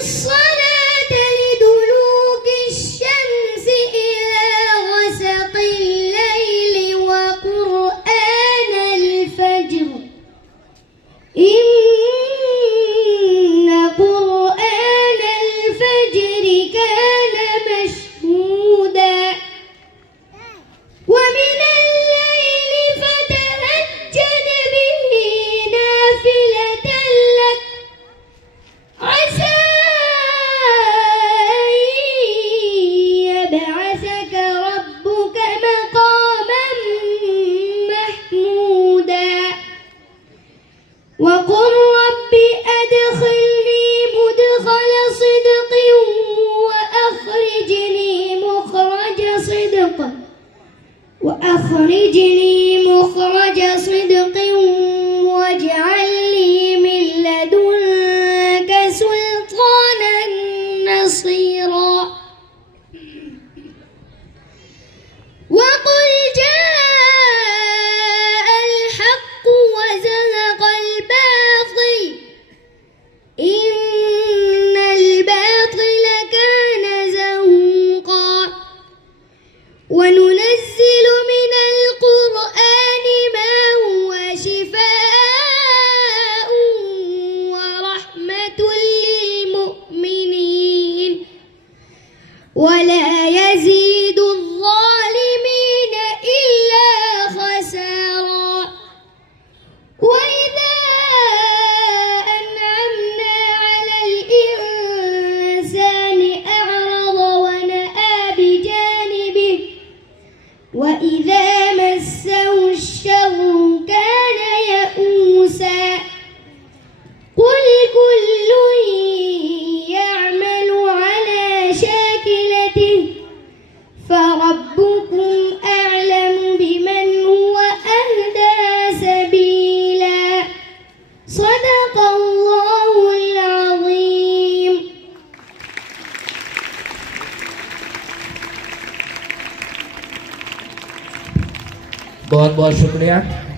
الصلاة لدلوك الشمس إلى غسق الليل وقرآن الفجر إن قرآن الفجر كان مشهودا ومن الليل فتهجد به نافلة لك عسى أن يبعثك ربك مقاما محمودا وقل رب أدخلني مدخل صدق وأخرجني مخرج صدق واجعل لي من لدنك سلطانا نصيرا وقل جاء الحق وزهق الباطل إن الباطل كان زهوقا وننزل من القرآن ما هو شفاء ورحمة للمؤمنين ولا يزيد الظالمين إلا خسارا وإذا أنعمنا على الإنسان أعرض ونأى بجانبه وإذا مسه الشر كان يئوسا قل كل يعمل على شاكلته فربكم أعلم بمن هو أهدى سبيلا صدق الله العظيم बहुत बहुत शुक्रिया।